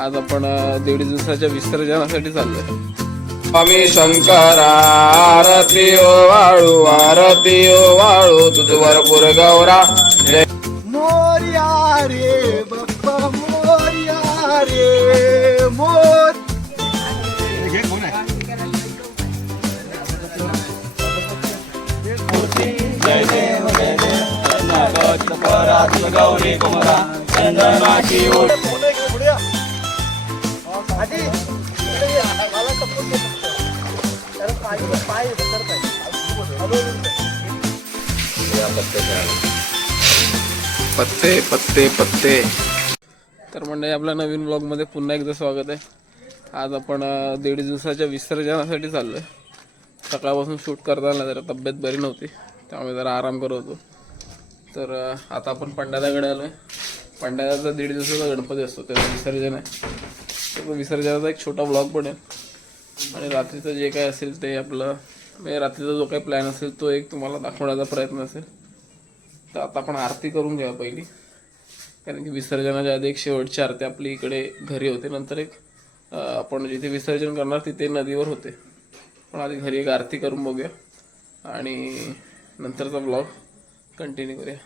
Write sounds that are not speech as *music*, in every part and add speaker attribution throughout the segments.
Speaker 1: आज आपण दीड दिवसाच्या विसर्जनासाठी चाललोय.
Speaker 2: स्वामी शंकरा आरती ओ वाळू आरती ओ वाळू तुझवर पुर गौरा.
Speaker 3: मोर्या रे बाप्पा मोर्या रे मोर.
Speaker 2: पत्ते पत्ते पत्ते.
Speaker 1: तर म्हणजे आपल्या नवीन ब्लॉगमध्ये पुन्हा एकदा स्वागत आहे. आज आपण दीड दिवसाच्या विसर्जनासाठी चाललोय. सकाळपासून शूट करताना जरा तब्येत बरी नव्हती त्यामुळे जरा आराम करत होतो. तर आता आपण पंडादाकडे आलो आहे पंडादाचा दीड दिवसाचा गणपती असतो त्याचं विसर्जन आहे. तर विसर्जनाचा एक छोटा ब्लॉग पण आहे. आणि रात्रीचं जे काय असेल ते आपलं म्हणजे रात्रीचा जो काही प्लॅन असेल तो एक तुम्हाला दाखवण्याचा प्रयत्न असेल तर आता आपण आरती करून घ्या पहिली. कारण की विसर्जनाच्या आधी एक शेवटची आरती आपली इकडे घरी होते. नंतर एक आपण जिथे विसर्जन करणार तिथे नदीवर होते. पण आधी घरी एक आरती करून बघूया. आणि नंतरचा ब्लॉग कंटिन्यू करूया.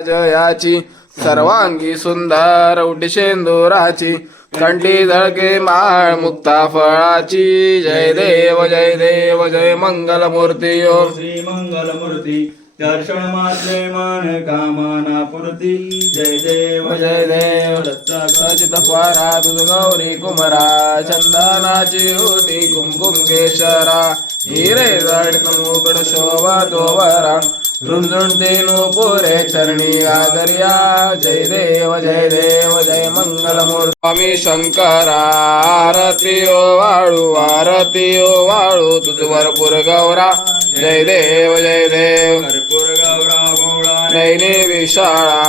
Speaker 2: जयाची सर्वांगी सुंदर उटी शेंदुराची कंठी झळके माळ मुक्ता फळाची. जय देव जय देव जय मंगल मूर्ती ओ
Speaker 4: श्री मंगलमूर्ती दर्शन मात्रे मन कामना पूर्ती जय देव.
Speaker 2: जय देव.
Speaker 4: दत्ता
Speaker 2: सचित पारा तुझ गौरी कुमरा चंदनाची ओटी कुमकुम केशरा. हिरे जडित मुगड शोभा तोवरा. रुंजुंटे पुरे चरणी आदर्या। जय देव जय देव जय मंगल स्वामी शंकरा आरती ओ वाळू आरती ओ वाळू तुझवर गौरा। जय देव जय देव।
Speaker 4: कर्पूर गौरा
Speaker 2: नैने विशाळा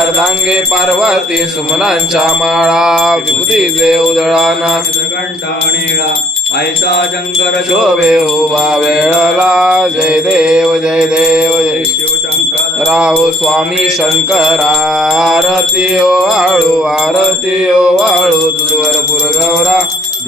Speaker 2: अर्धांगे पार्वती सुमनांच्या माळा। विभूती देवदळाना
Speaker 4: घंटा निळा। ऐसा शंकर
Speaker 2: शोभे उभा वेळला. जय देव जय देव जय
Speaker 4: शिवशंकर
Speaker 2: राव स्वामी शंकरा. आरती ओ वाळू आरती ओ वाळू तुझवर पुर गौरा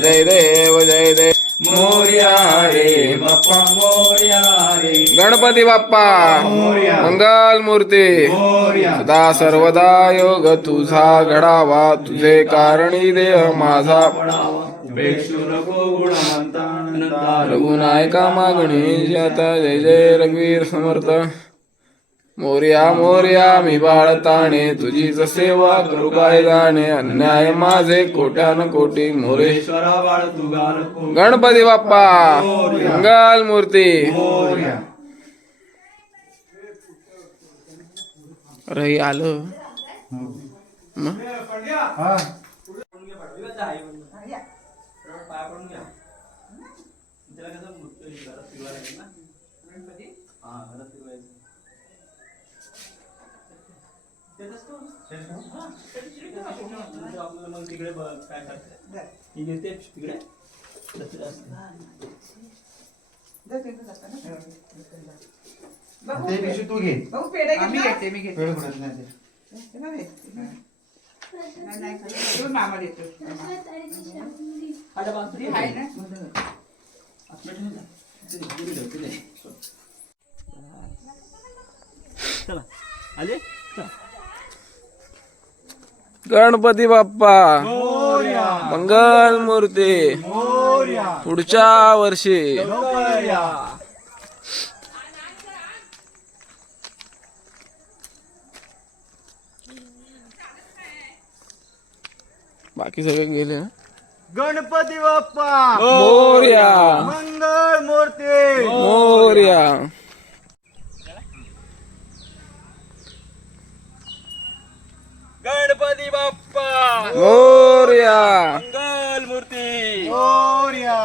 Speaker 2: जय देव जय देव.
Speaker 4: मोर्या रे बाप्पा मोर्या रे.
Speaker 2: गणपती बाप्पा
Speaker 4: मोर्या.
Speaker 2: मंगल मूर्ती.
Speaker 4: मोर्या.
Speaker 2: सदा सर्वदा योग तुझा घडावा. तुझे कारणी देह माझा.
Speaker 4: नको
Speaker 2: रघुनायका मागणी जाता जय जय रघुवीर समर्थ। मोर्या मोर्या मी बाळताणे तुझीच सेवा करू काय जाणे अन्याय माझे कोट्यान कोटी मोरे।
Speaker 4: ईश्वरा बाळ तू गाल
Speaker 2: गणपती बाप्पा मंगल मूर्ती।
Speaker 4: मोर्या।
Speaker 2: अरे आलं। मग?
Speaker 4: तिकडे बघ काय करते ही घेते तिकडे.
Speaker 3: ते पिशवी तू घे.
Speaker 5: भाऊ पेढे
Speaker 6: आम्ही
Speaker 5: घेतला?
Speaker 6: घेते मी घेते.
Speaker 3: वेळ कुठे नाही ते.
Speaker 5: घेतला नाही. नाही, नाही, तो मामा देतो. आहे ना?
Speaker 4: चला. आले?
Speaker 2: गणपती बाप्पा. मंगल मूर्ती. पुढच्या वर्षी. बाकी सगळे गेले ना
Speaker 3: गणपती बाप्पा.
Speaker 2: मोर्या.
Speaker 3: मंगळ मूर्ती.
Speaker 2: मोर्या
Speaker 4: गणपती बाप्पा
Speaker 2: मोर्या.
Speaker 4: मंगल मूर्ती
Speaker 3: मोर्या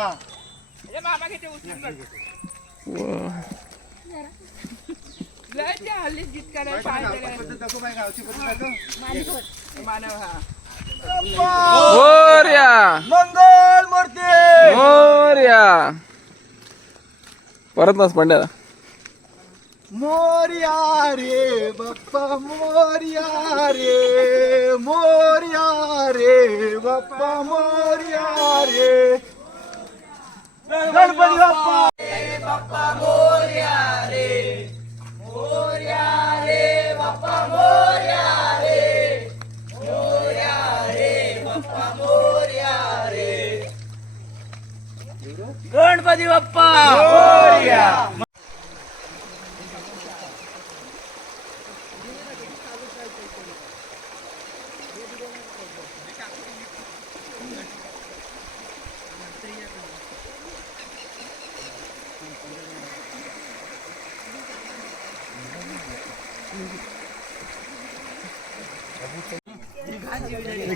Speaker 5: लय ते हल्ली जित करायला पाहिजे.
Speaker 3: दाखव गावची पद्धत दाखव.
Speaker 5: मानव हा.
Speaker 2: मोर्या
Speaker 3: मंगळ मूर्ती
Speaker 2: मोर्या परत नस पंड्या
Speaker 3: मोर्या रे बाप्पा मोर्या रे मोर्या रे बाप्पा मोर्या रे गणपती बाप्पा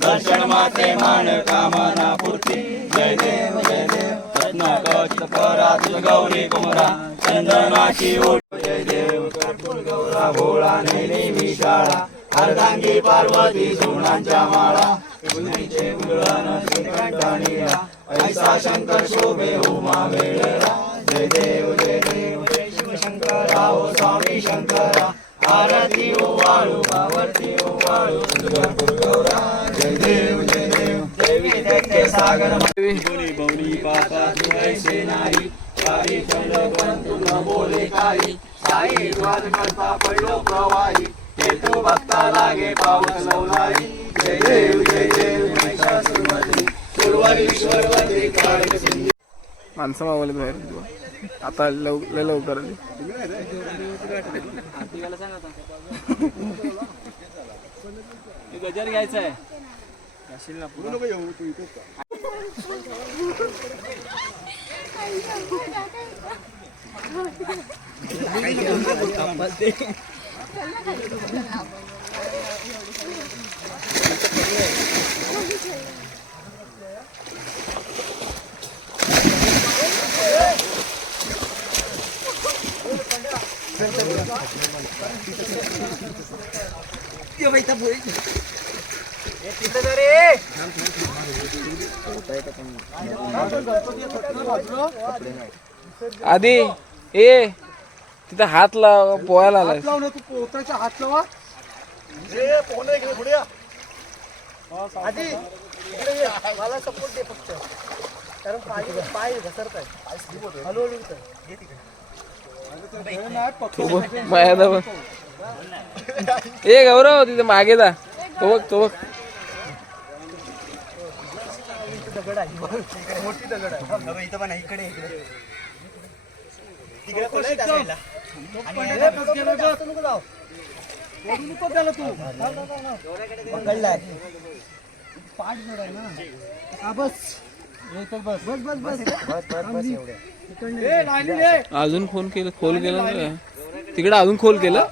Speaker 4: दर्शन माते मान कामना पूर्ती। जय देव जय देव। रत्न कच परात गौरी कुमरा। चंदनाची ओट जय देव। कर्पूर गौरा भोळा नेली विशाळा। अर्धांगी पार्वती सोनांच्या माळा। पुनीचे उलळण श्रीकंठाणीला ऐसा शंकर शोभे उमा वेळला। जय देव जय देव। जय शिवशंकरा ओ स्वामी शंकरा। आरती ओ वाळू पावर्ती दुर्गापूर गौरा जय देव जय देव देवी देखते सागर बोली बोली पाता तुझे नाही काही चंड पंतु न बोले काही साई द्वार करता पडलो प्रवाही ते तो भक्ता लागे पाऊस लवलाई जय देव जय देव महिषासुरमर्दिनी सुरवरीश्वरवती काळक सिंधी
Speaker 2: माणसं मावले बाहेर. आता लव लय लवकर आली.
Speaker 7: गजर घ्यायचा आहे
Speaker 2: आधी ए तिथं हात लाव पोहायला आलाय
Speaker 3: लावून तू पोहताच्या हात लावा रे पोहणे इकडे पुढे या. आधी इकडे ये. मला सपोर्ट दे फक्त कारण पाय पाय घसरत आहे हळूहळू उतर. घे तिकडे. हे
Speaker 2: माया बघ ए गौरव तिथे मागे जा. तो बघ तो बघ.
Speaker 3: दगड आहे मोठी दगड आहे इथं पण इकडे इकडे तिकडे पाठ ना बस. बस. बस बस बस. बस बस बस एवढे. ए लाईनी रे
Speaker 2: अजून फोन केलं खोल केलं? तिकडे अजून खोल केलं?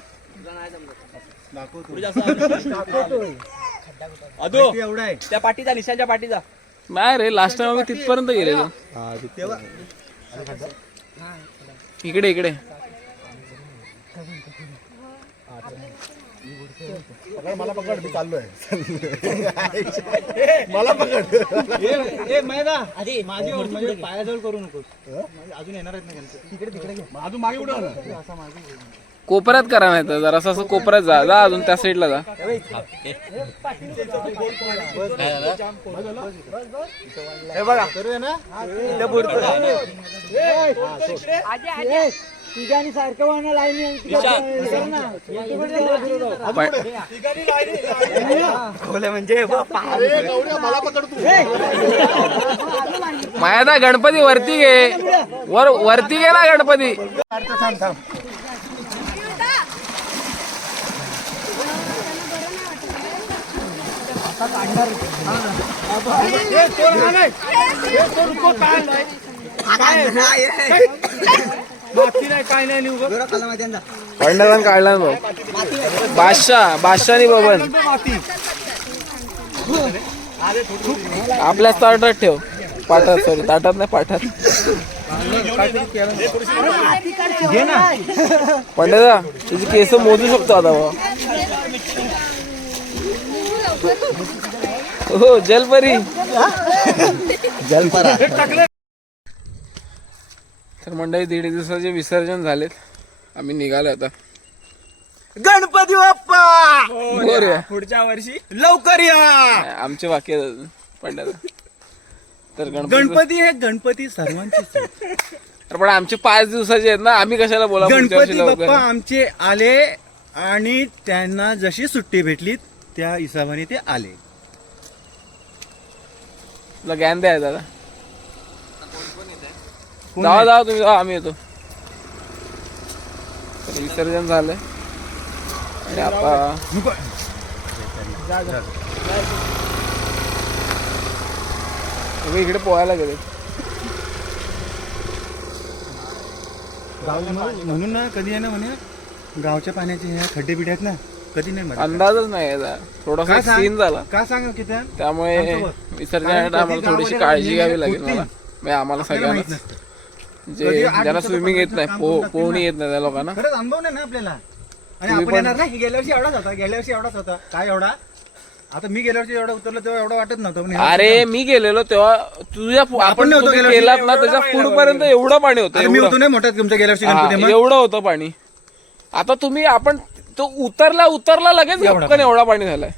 Speaker 7: अदो
Speaker 3: एवढा आहे.
Speaker 7: त्या पाठीचा निशांच्या पाठीचा.
Speaker 2: नाही रे लास्ट टाइम आम्ही तिथपर्यंत गेलेलो. इकडे इकडे.
Speaker 3: मला पकड मी चाललोय. *laughs* मला पकड. ए मैदा. आधी माझी म्हणजे पायाजवळ करू नकोस. अजून येणार आहेत ना तिकडे तिकडे अजून मागे उडव
Speaker 2: कोपऱ्यात करा नाही तर जरासं असं कोपऱ्यात जा. जा अजून त्या साईडला जा.
Speaker 3: हे बघा. करूया ना. तिघांनी सारखं लाईनी खोले म्हणजे मला पकड तू.
Speaker 2: मायादा गणपती वरती घे. वर वरती घे ना गणपती.
Speaker 3: थांब थांब.
Speaker 2: पंडाजान काढला ना भाऊ बादशाह बादशाह आणि बबन. आपल्या ताटात ठेव. पाठात सॉरी ताटात नाही पाठात. पंडिता तुझी केस मोजू शकतो आता बा. हो जलपरी. तर मंडळी दीड दिवसाचे विसर्जन झालेत. आम्ही निघालो आता.
Speaker 3: गणपती बाप्पा!
Speaker 2: मोरया.
Speaker 3: पुढच्या वर्षी लवकर या!
Speaker 2: आमचे वाक्य पंडिता तर गणपती
Speaker 3: गणपती हे गणपती सर्वांचेच आहेत.
Speaker 2: तर पण आमचे पाच दिवसाचे आहेत ना आम्ही कशाला बोला पुढच्या वर्षी
Speaker 3: गणपती
Speaker 2: लवकर?
Speaker 3: बाप्पा आमचे आले आणि त्यांना जशी सुट्टी भेटली त्या हिशोबाने ते आले.
Speaker 2: तुला ज्ञान द्याय दादा जावा जावा तुम्ही जावा आम्ही येतो. तर विसर्जन झालंय. आणि आता तुम्ही इकडे पोहायला गेले.
Speaker 3: गाव म्हणून ना कधी आहे ना म्हणे गावच्या पाण्याचे ह्या खड्डे बिड्डे आहेत ना कधी नाही.
Speaker 2: अंदाजच नाही याचा थोडासा
Speaker 3: काय सांग?
Speaker 2: सीन झाला.
Speaker 3: का सांगा किती? आहे?
Speaker 2: त्यामुळे विसर्जनासाठी आम्हाला थोडीशी काळजी घ्यावी
Speaker 3: गेले
Speaker 2: लागेल. मला. म्हणजे आम्हाला
Speaker 3: आपल्याला माहीत
Speaker 2: सगळ्यांना
Speaker 3: नसतं.
Speaker 2: जे स्विमिंग येत नाही पो पोहणी
Speaker 3: ना.
Speaker 2: येत नाही त्या लोकांना.
Speaker 3: खरंच अनुभव नाही ना आपल्याला. आणि
Speaker 2: तुम्ही
Speaker 3: आपण
Speaker 2: पण-
Speaker 3: येणार नाही गेल्या वर्षी एवढाच होता गेल्या वर्षी एवढाच होता. काय एवढा? आता मी गेल्या वर्षी एवढा उतरलो तेव्हा एवढं वाटत नव्हतं पण ह्या वर्षी
Speaker 2: अरे मी गेलेलो तेव्हा तुझ्या पु- आपण
Speaker 3: नव्हतो
Speaker 2: तुम्ही. गेलात ना त्याच्या पुढ पर्यंत एवढं पाणी होतं
Speaker 3: अरे मी
Speaker 2: एवढं.
Speaker 3: होतो नाही मोठ्यात तुमच्या गेल्या वर्षी
Speaker 2: हा,
Speaker 3: गणपती.
Speaker 2: एवढं होतं पाणी. आता तुम्ही आपण तो उतरला उतरला लगेच
Speaker 3: एवढा
Speaker 2: गपकन एवढा पाणी झालाय.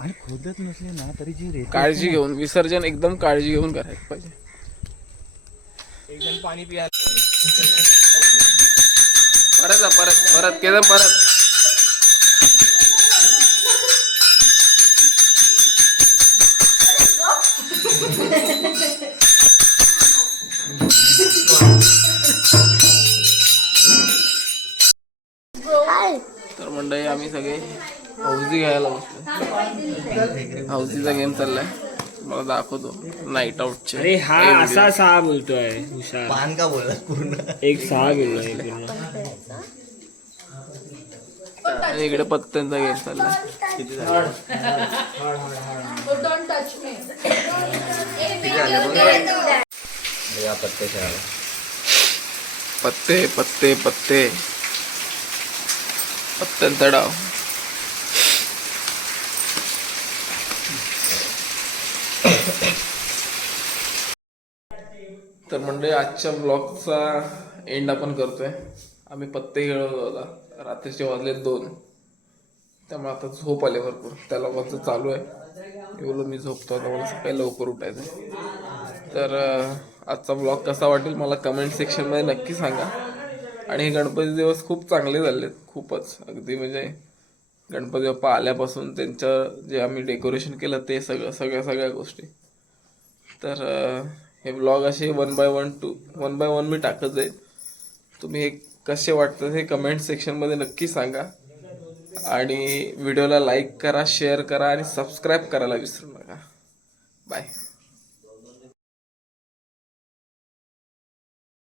Speaker 3: आणि खोदत नसले ना तरी जी रेत
Speaker 2: काळजी घेऊन विसर्जन एकदम काळजी घेऊन करायला पाहिजे. परत जा, परत परत केलं परत. तर मंडळी आम्ही सगळे हौजी घ्यायला बसलो हौजीचा गेम चाललाय. मला दाखवतो. नाईट आउटचे
Speaker 4: अरे हा असा सहा बोलतोय हुशार. पान का बोलला पूर्ण? एक सहा गेलोय पूर्ण
Speaker 2: आणि इकडे पत्त्यांचा गेम चाललाय. पत्ते पत्ते पत्ते. पत्त्यांचा डाव. तर म्हणजे आजच्या ब्लॉगचा एंड आपण करतोय. आम्ही पत्ते खेळत होता रात्रीचे वाजले दोन. त्यामुळे आता झोप आले भरपूर. त्या लोकांचं चालू आहे. एवढं मी झोपतो आता. मला सकाळी लवकर उठायचं तर आजचा ब्लॉग कसा वाटेल मला कमेंट सेक्शनमध्ये नक्की सांगा. आणि हे गणपती दिवस खूप चांगले झालेत. खूपच. अगदी म्हणजे गणपती बाप्पा आल्यापासून त्यांचं जे आम्ही डेकोरेशन केलं ते सगळं सगळ्या सगळ्या गोष्टी. तर हे ब्लॉग असे one by one two one by one मी टाकत जाईल तुम्ही हे कसे वाटतं हे कमेंट सेक्शनमध्ये नक्की सांगा. आणि व्हिडिओला लाईक करा शेअर करा आणि सबस्क्राईब करायला विसरू नका. बाय